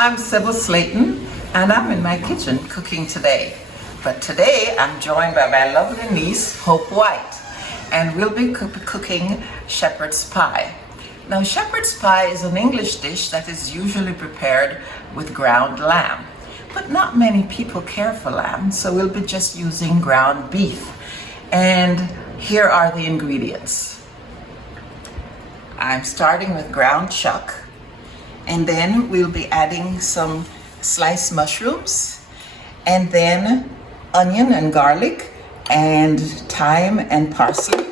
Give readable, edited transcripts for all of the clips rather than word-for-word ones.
I'm Sybil Slayton, and I'm in my kitchen cooking today. But today I'm joined by my lovely niece, Hope White, and we'll be cooking shepherd's pie. Now, shepherd's pie is an English dish that is usually prepared with ground lamb, but not many people care for lamb, so we'll be just using ground beef. And here are the ingredients. I'm starting with ground chuck, and then we'll be adding some sliced mushrooms, and then onion and garlic, and thyme and parsley,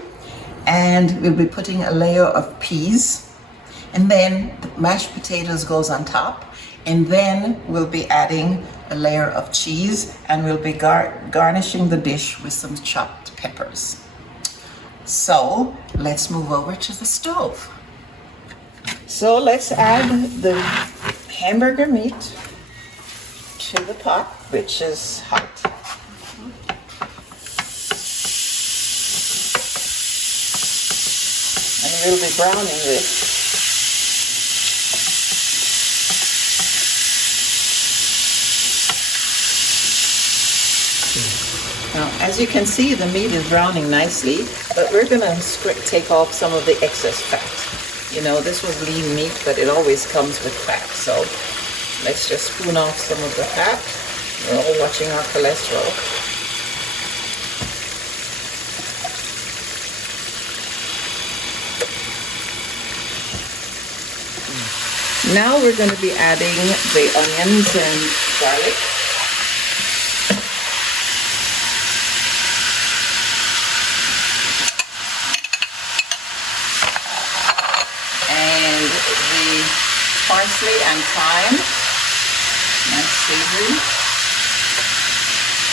and we'll be putting a layer of peas, and then the mashed potatoes goes on top, and then we'll be adding a layer of cheese, and we'll be garnishing the dish with some chopped peppers. So let's move over to the stove. So let's add the hamburger meat to the pot, which is hot. And we'll be browning this. Now, as you can see, the meat is browning nicely, but we're gonna take off some of the excess fat. You know, this was lean meat, but it always comes with fat. So let's just spoon off some of the fat. We're all watching our cholesterol. Now we're going to be adding the onions and garlic. And the parsley and thyme, nice savory,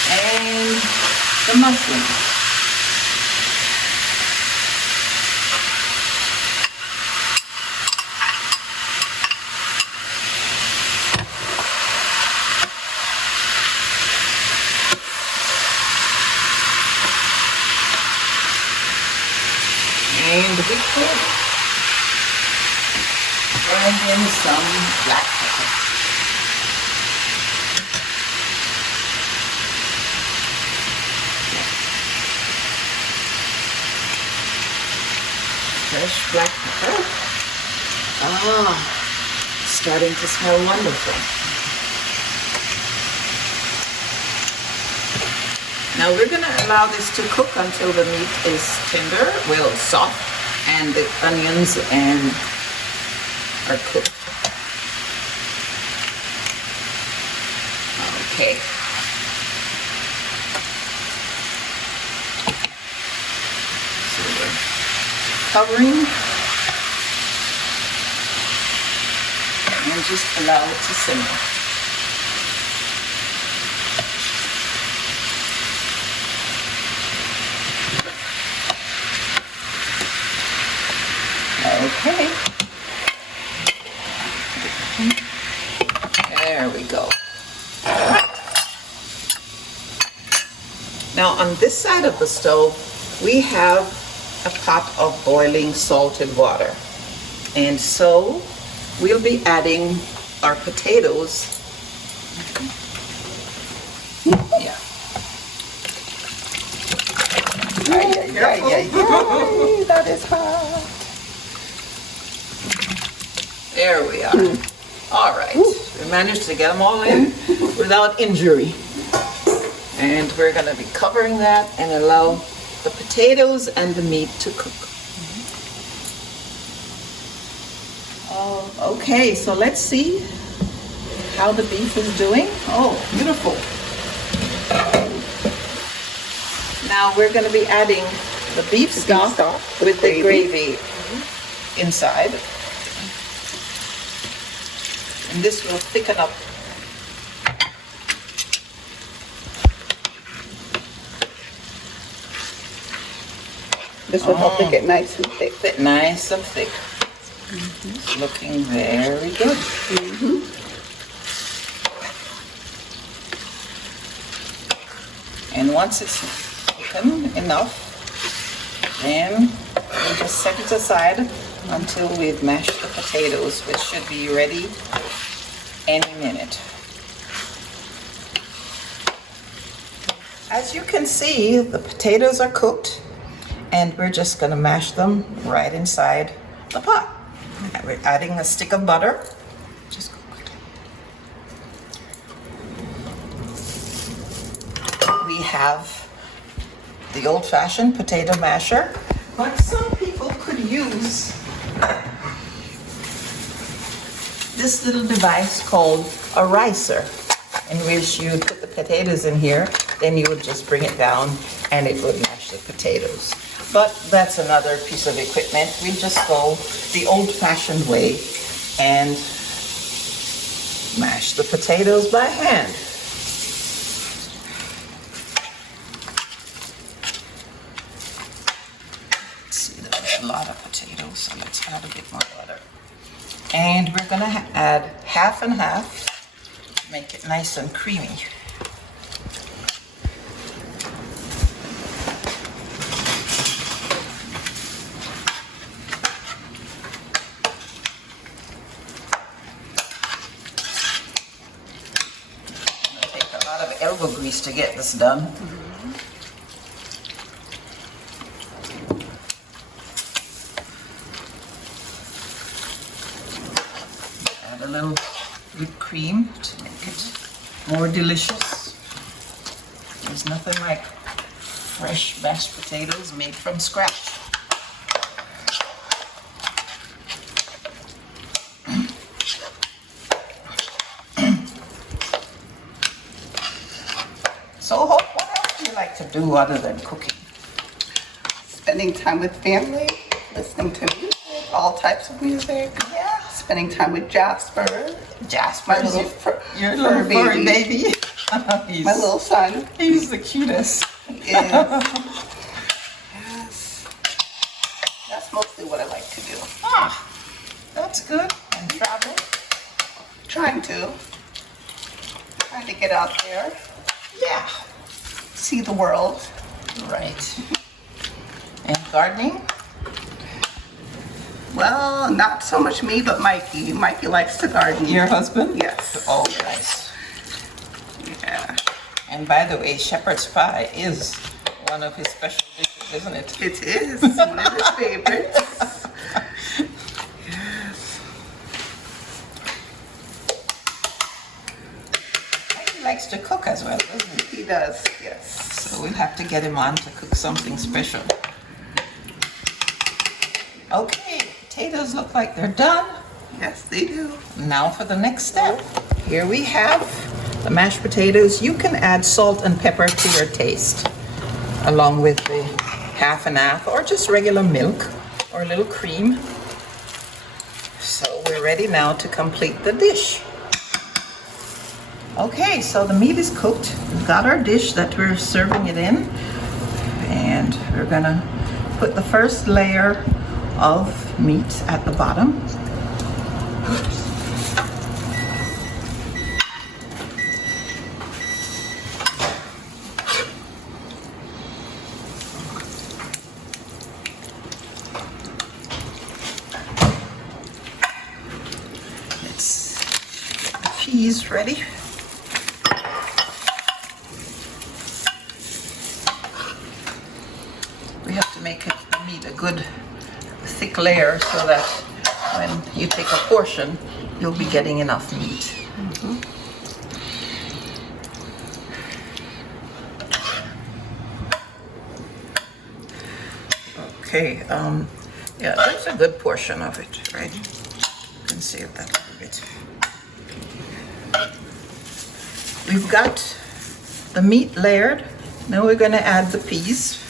and the mushrooms. And we could grind in some black pepper. Fresh black pepper. Starting to smell wonderful. Now we're going to allow this to cook until the meat is tender, well, soft, and the onions are cooked. Okay. So we're covering and just allow it to simmer. Okay. There we go. Now on this side of the stove, we have a pot of boiling salted water. And so we'll be adding our potatoes. Yeah. That is hot. There we are. All right. We managed to get them all in without injury. And we're going to be covering that and allow the potatoes and the meat to cook. Okay, so let's see how the beef is doing. Oh, beautiful. Now we're going to be adding the beef stock with the gravy inside. And this will thicken up. This will help it get nice and thick. Nice and thick. It's looking very good. And once it's thickened enough, then we just set it aside until we've mashed the potatoes, which should be ready any minute. As you can see, the potatoes are cooked, and we're just gonna mash them right inside the pot. We're adding a stick of butter. Just go quickly. We have the old-fashioned potato masher, but some people could use this little device called a ricer, in which you put the potatoes in here, then you would just bring it down and it would mash the potatoes. But that's another piece of equipment. We just go the old-fashioned way and mash the potatoes by hand. Let's see, there's a lot of potatoes, so let's add a bit more butter. And we're gonna add half and half to make it nice and creamy. It'll take a lot of elbow grease to get this done. A little whipped cream to make it more delicious. There's nothing like fresh mashed potatoes made from scratch. So Hope, what else do you like to do other than cooking? Spending time with family, listening to music, all types of music. Yeah. Spending time with Jasper. Jasper, My little your little furry baby. My little son. He's the cutest. Yes. Yes. That's mostly what I like to do. Ah, that's good. And traveling? Trying to get out there, Yeah. see the world. Right. And gardening? Well, not so much me, but Mikey. Mikey likes to garden. Your husband? Yes. Oh, nice. Yeah. And by the way, shepherd's pie is one of his special dishes, isn't it? It is one of his favorites. Yes. He likes to cook as well, doesn't he? He does, yes. So we'll have to get him on to cook something special. Okay, potatoes look like they're done. Yes, they do. Now for the next step. Here we have the mashed potatoes. You can add salt and pepper to your taste, along with the half and half, or just regular milk, or a little cream. So we're ready now to complete the dish. Okay, so the meat is cooked. We've got our dish that we're serving it in, and we're gonna put the first layer of meat at the bottom. Let's get the peas ready. We have to make the meat a good thick layer so that when you take a portion, you'll be getting enough meat. Mm-hmm. Okay, yeah, that's a good portion of it, right? You can save that a little bit. We've got the meat layered. Now we're going to add the peas.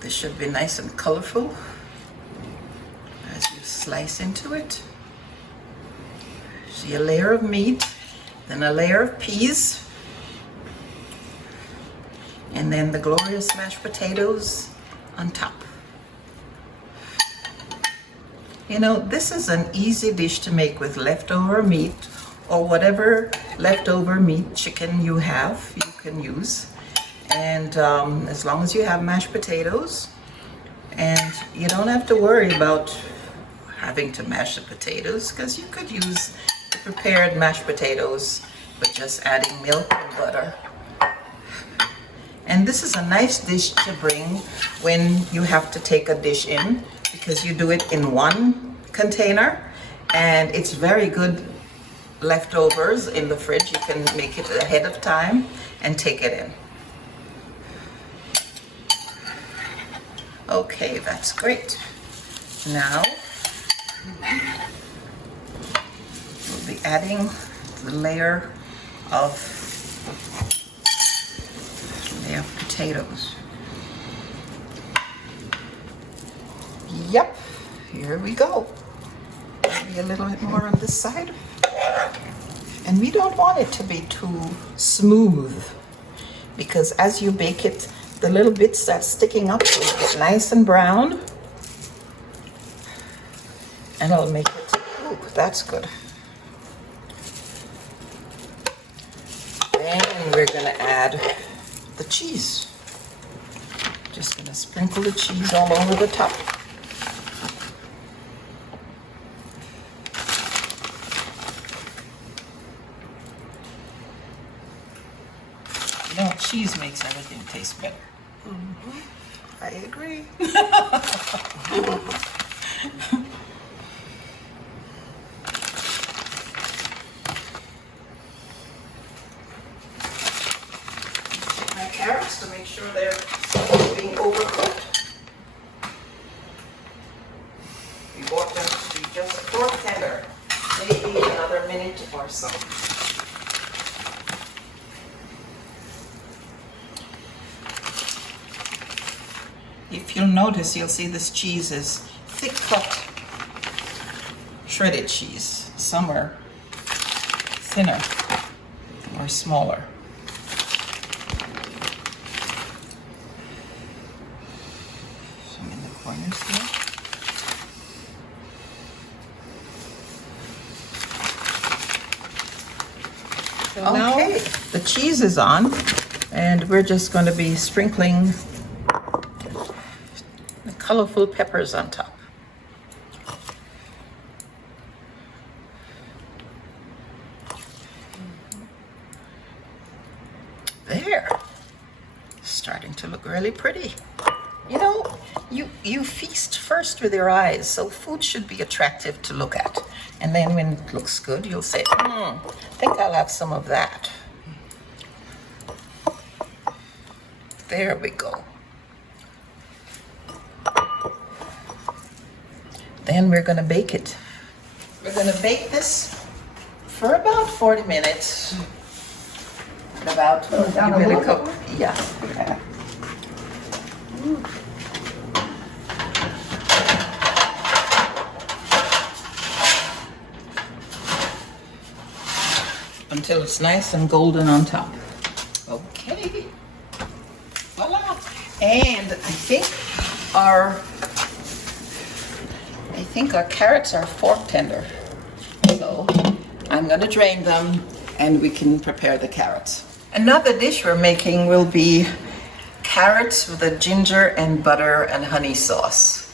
This should be nice and colorful as you slice into it. See a layer of meat, then a layer of peas, and then the glorious mashed potatoes on top. You know, this is an easy dish to make with leftover meat or whatever leftover meat, chicken you have, you can use. And as long as you have mashed potatoes, and you don't have to worry about having to mash the potatoes, because you could use the prepared mashed potatoes with just adding milk and butter. And this is a nice dish to bring when you have to take a dish in, because you do it in one container, and it's very good leftovers in the fridge. You can make it ahead of time and take it in. Okay, that's great. Now we'll be adding the layer of potatoes. Yep, here we go. Maybe a little bit more on this side. And we don't want it to be too smooth, because as you bake it, the little bits that's sticking up will get nice and brown. And it'll make it, ooh, that's good. Then we're gonna add the cheese. Just gonna sprinkle the cheese all over the top. You know, cheese makes everything taste better. Mm-hmm. I agree. My carrots to make sure they're being overcooked. We want them to be just fork tender, maybe another minute or so. If you'll notice, you'll see this cheese is thick cut shredded cheese. Some are thinner or smaller. Some in the corners here. So okay, now the cheese is on, and we're just going to be sprinkling the colorful peppers on top. There, starting to look really pretty. You know, you feast first with your eyes, so food should be attractive to look at. And then when it looks good, you'll say, I think I'll have some of that. There we go. Then we're gonna bake it. We're gonna bake this for about 40 minutes. About really cook. Yeah. Okay. Until it's nice and golden on top. Okay. Voila. And I think our carrots are fork tender. So I'm gonna drain them and we can prepare the carrots. Another dish we're making will be carrots with a ginger and butter and honey sauce.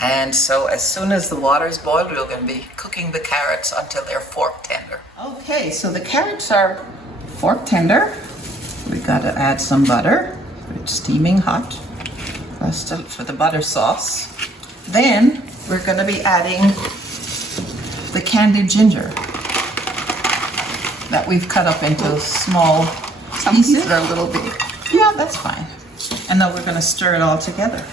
And so as soon as the water is boiled, we're going to be cooking the carrots until they're fork tender. Okay, so the carrots are fork tender. We got to add some butter. It's steaming hot. That's for the butter sauce. Then we're going to be adding the candied ginger that we've cut up into small Some pieces are a little big. Yeah, that's fine. And then we're going to stir it all together.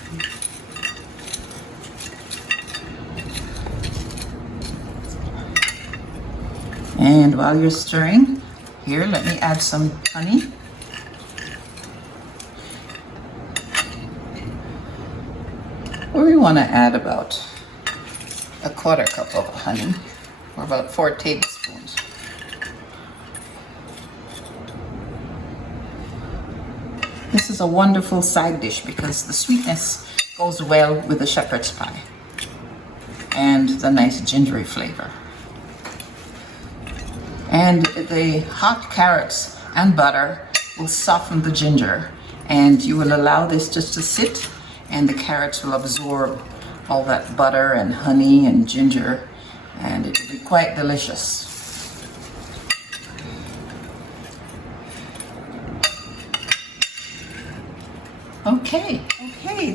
And while you're stirring, here, let me add some honey. We want to add about a quarter cup of honey, or about 4 tablespoons. This is a wonderful side dish because the sweetness goes well with the shepherd's pie. and the nice gingery flavor. And the hot carrots and butter will soften the ginger, and you will allow this just to sit, and the carrots will absorb all that butter and honey and ginger, and it will be quite delicious. Okay,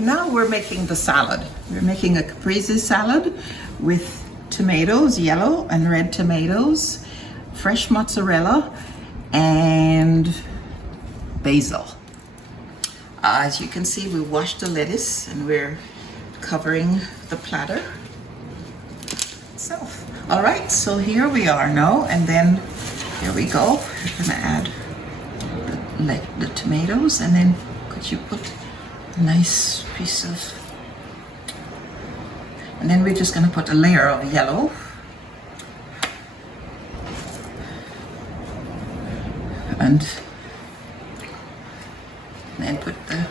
now we're making the salad. We're making a caprese salad with tomatoes, yellow and red tomatoes, fresh mozzarella, and basil. As you can see, we washed the lettuce and we're covering the platter itself. All right, so here we are now, and then here we go. We're gonna add the tomatoes, and then could you put a nice piece of, and then we're just gonna put a layer of yellow. And then put the,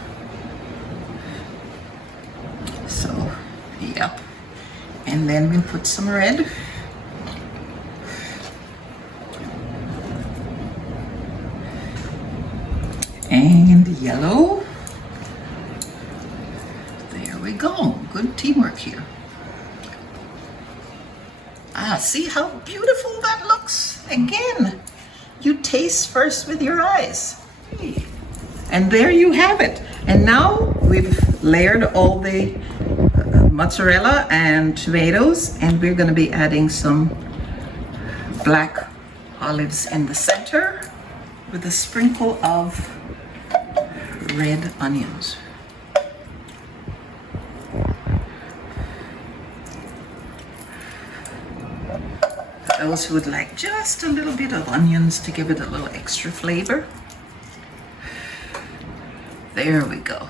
so, yep. And then we'll put some red. And yellow. There we go. Good teamwork here. Ah, see how beautiful that looks? Again, you taste first with your eyes. And there you have it. And now we've layered all the mozzarella and tomatoes, and we're going to be adding some black olives in the center with a sprinkle of red onions. Those who would like just a little bit of onions to give it a little extra flavor. There we go.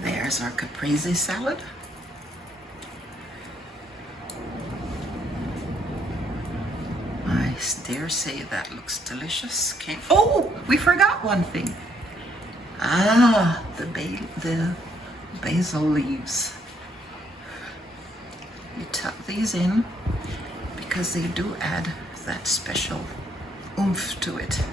There's our caprese salad. I dare say that looks delicious. Oh, we forgot one thing. Ah, the basil leaves. You tuck these in because they do add that special oomph to it.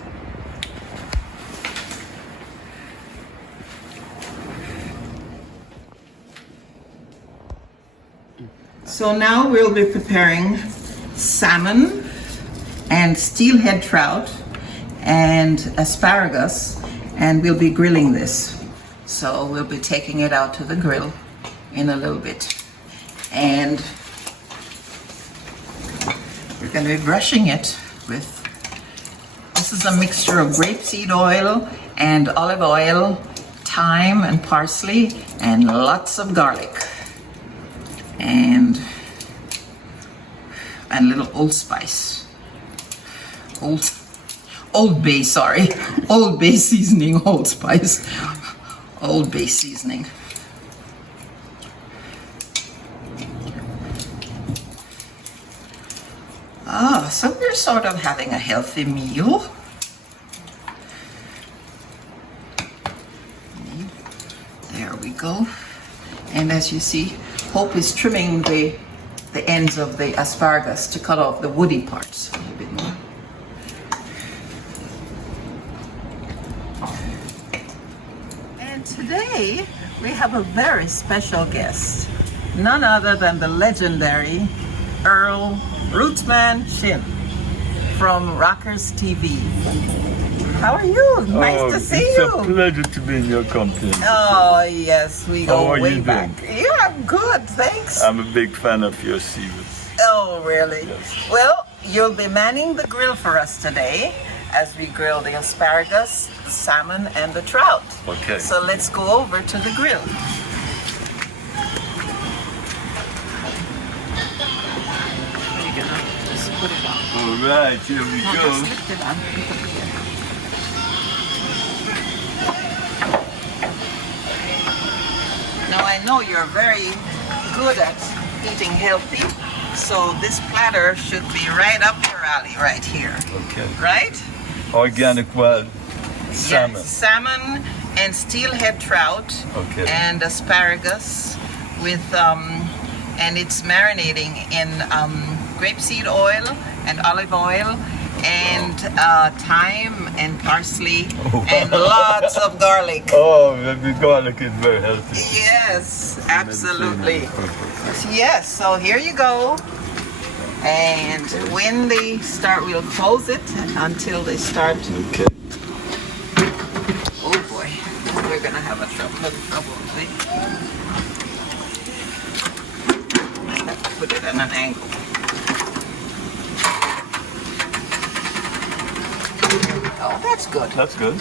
So now we'll be preparing salmon and steelhead trout and asparagus, and we'll be grilling this. So we'll be taking it out to the grill in a little bit. And we're going to be brushing it with, this is a mixture of grapeseed oil and olive oil, thyme and parsley, and lots of garlic. And a little Old Spice. Old Bay, sorry. Old Bay seasoning, Old Spice. Old Bay seasoning. Ah, so we're sort of having a healthy meal. There we go. And as you see, Hope is trimming the ends of the asparagus to cut off the woody parts a little bit more. And today we have a very special guest, none other than the legendary Earl Chin from Rockers TV. How are you? Nice to see you. It's a pleasure to be in your company. Oh, yes, we go way back. Doing? Yeah, I'm good, thanks. I'm a big fan of your series. Oh, really? Yes. Well, you'll be manning the grill for us today as we grill the asparagus, the salmon, and the trout. Okay. So let's go over to the grill. You're gonna just put it on. All right, here we No, go. just lift it on. Now I know you're very good at eating healthy, so this platter should be right up your alley right here. Okay. Right? Organic wild salmon. Yes, salmon and steelhead trout Okay. and asparagus with and it's marinating in grapeseed oil and olive oil and thyme and parsley and lots of garlic. Oh, the garlic is very healthy. Yes, absolutely. Perfect. Yes, so here you go. And when they start, we'll close it until they start. Okay. Oh boy, we're gonna have a trouble. I have to put it at an angle. Oh, that's good. That's good.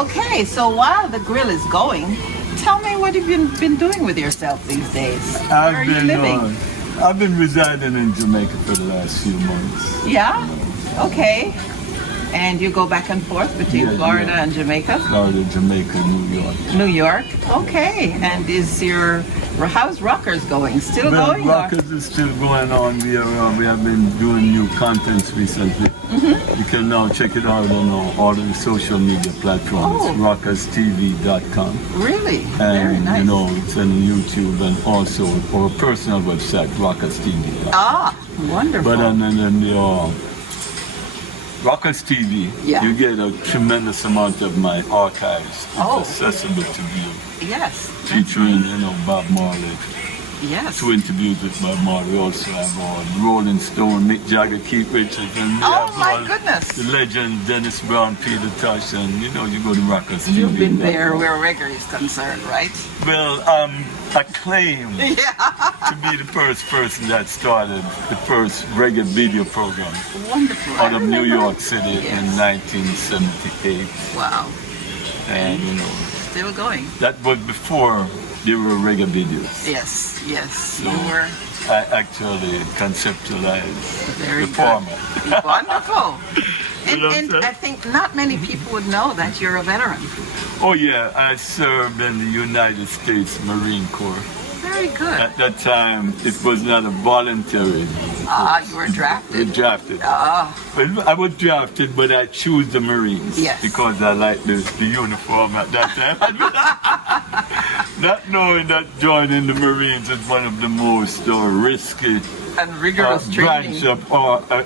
Okay, so while the grill is going, tell me what you've been doing with yourself these days. Where are you living? I've been residing in Jamaica for the last few months. Yeah? Okay. And you go back and forth between Yeah, Florida yeah. and Jamaica? Florida, Jamaica, New York. New York? Okay. And how's Rockers going? Still Well, going? or- Rockers is still going on. We have been doing new contents recently. You can now check it out on all the social media platforms. Oh. rockerstv.com. Really? Very And nice. it's on YouTube and also our personal website, Rockers TV. Ah, wonderful. But then the Rockers TV, Yeah. you get a tremendous amount of my archives. It's Oh. accessible to view, Yes. featuring Bob Marley. Yes. 2 interviews with Bob Marley. We also have Rolling Stone, Mick Jagger, Keith Richards, and we Oh, have my all goodness. the legends, Dennis Brown, Peter Tosh, and you go to Rockers TV. You've been there where reggae is concerned, right? Well, I claim to be the first person that started the first reggae video program Wonderful. out of I New remember. York City in Yes. 1978. Wow. And Still going. that was before there were reggae videos. Yes, yes. So You were I actually conceptualized very the good. format. Wonderful. You know what I'm And saying? I think not many people would know that you're a veteran. Oh yeah, I served in the United States Marine Corps. Very good. At that time, it was not a voluntary. You were drafted. Drafted. Ah, Well, I was drafted, but I chose the Marines Yes. because I liked the uniform at that time. Not knowing that joining the Marines is one of the most risky and rigorous training. branch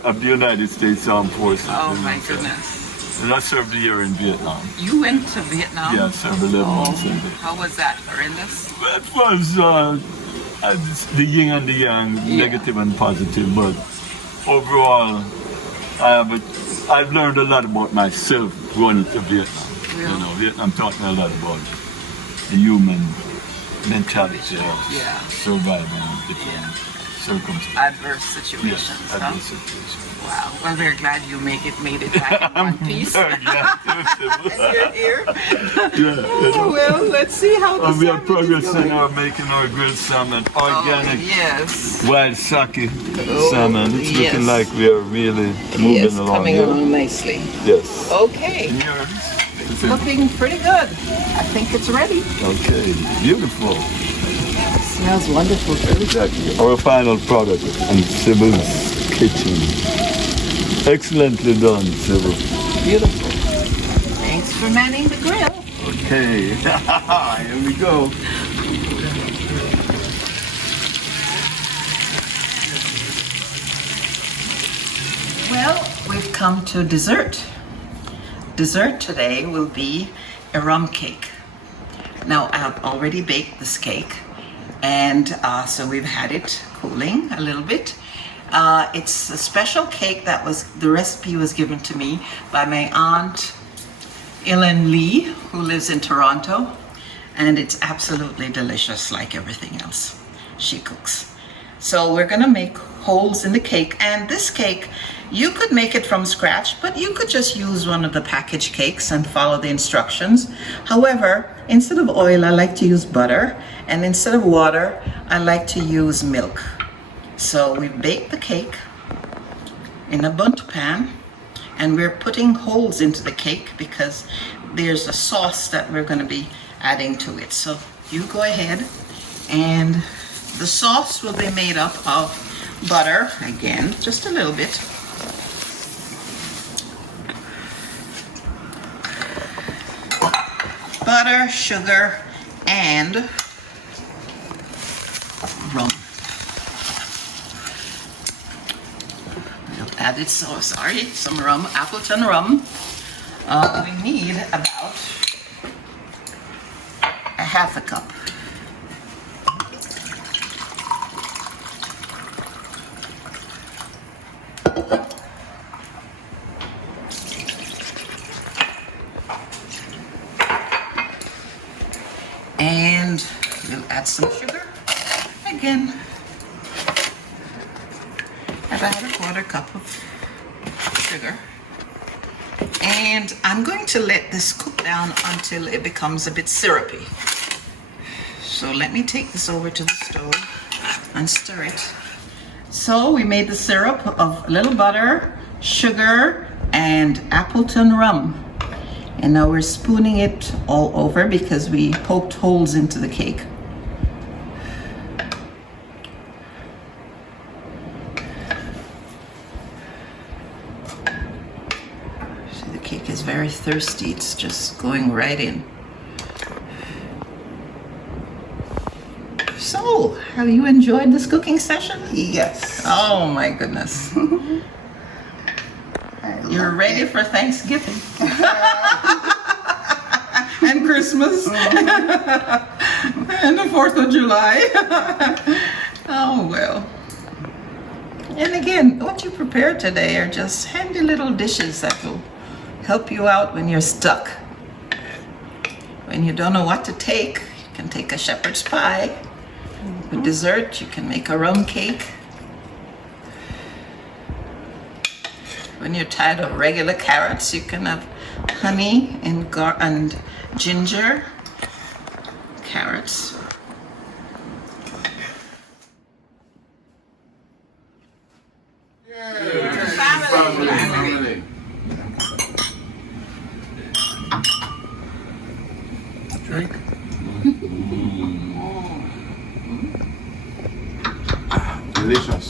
of the United States Armed Forces. Oh my goodness. And I served a year in Vietnam. You went to Vietnam? Yeah, I served 11 months in there. How was that? Horrendous? It was the yin and the yang, Yeah. negative and positive, but overall, I've learned a lot about myself going into Vietnam. Really? Vietnam taught me a lot about the human mentality of Yeah. surviving in different circumstances. Adverse situations, Yes, huh? adverse situations. Wow. Well, we're glad you made it back in one piece. Very glad to- And you're here. Yeah, Oh, well, let's see how the we are sandwich is progressing going. our making our grilled salmon, Oh, organic yes. wild sake salmon. It's yes. looking like we are really moving Yes, along coming here. along nicely. Yes. Okay. It's Looking pretty good. I think it's ready. okay, beautiful. Smells wonderful too. Exactly. Our final product in Sybil's kitchen. Excellently done, Sybil. Beautiful. Thanks for manning the grill. Okay, here we go. Well, we've come to dessert. Dessert today will be a rum cake. Now, I've already baked this cake, and so we've had it cooling a little bit. It's a special cake that the recipe was given to me by my aunt Elin Lee, who lives in Toronto, and it's absolutely delicious like everything else she cooks. So we're gonna make holes in the cake, and this cake, you could make it from scratch, but you could just use one of the packaged cakes and follow the instructions. However, instead of oil, I like to use butter, and instead of water, I like to use milk. So we bake the cake in a bundt pan, and we're putting holes into the cake because there's a sauce that we're going to be adding to it. So you go ahead, and the sauce will be made up of butter, again, just a little bit. butter, sugar, and rum. We'll add it, some rum, Appleton rum. We need about a half a cup. And we'll add some sugar again. About a quarter cup of sugar. And I'm going to let this cook down until it becomes a bit syrupy. So let me take this over to the stove and stir it. So we made the syrup of a little butter, sugar, and Appleton rum. And now we're spooning it all over because we poked holes into the cake. See, the cake is very thirsty. It's just going right in. So, have you enjoyed this cooking session? Yes. Oh my goodness. You're ready for Thanksgiving and Christmas and the 4th of July. Oh well. And again, what you prepared today are just handy little dishes that will help you out when you're stuck. When you don't know what to take, you can take a shepherd's pie. For dessert, you can make a rum cake. When you're tired of regular carrots, you can have honey and ginger carrots. Family. Drink. Delicious.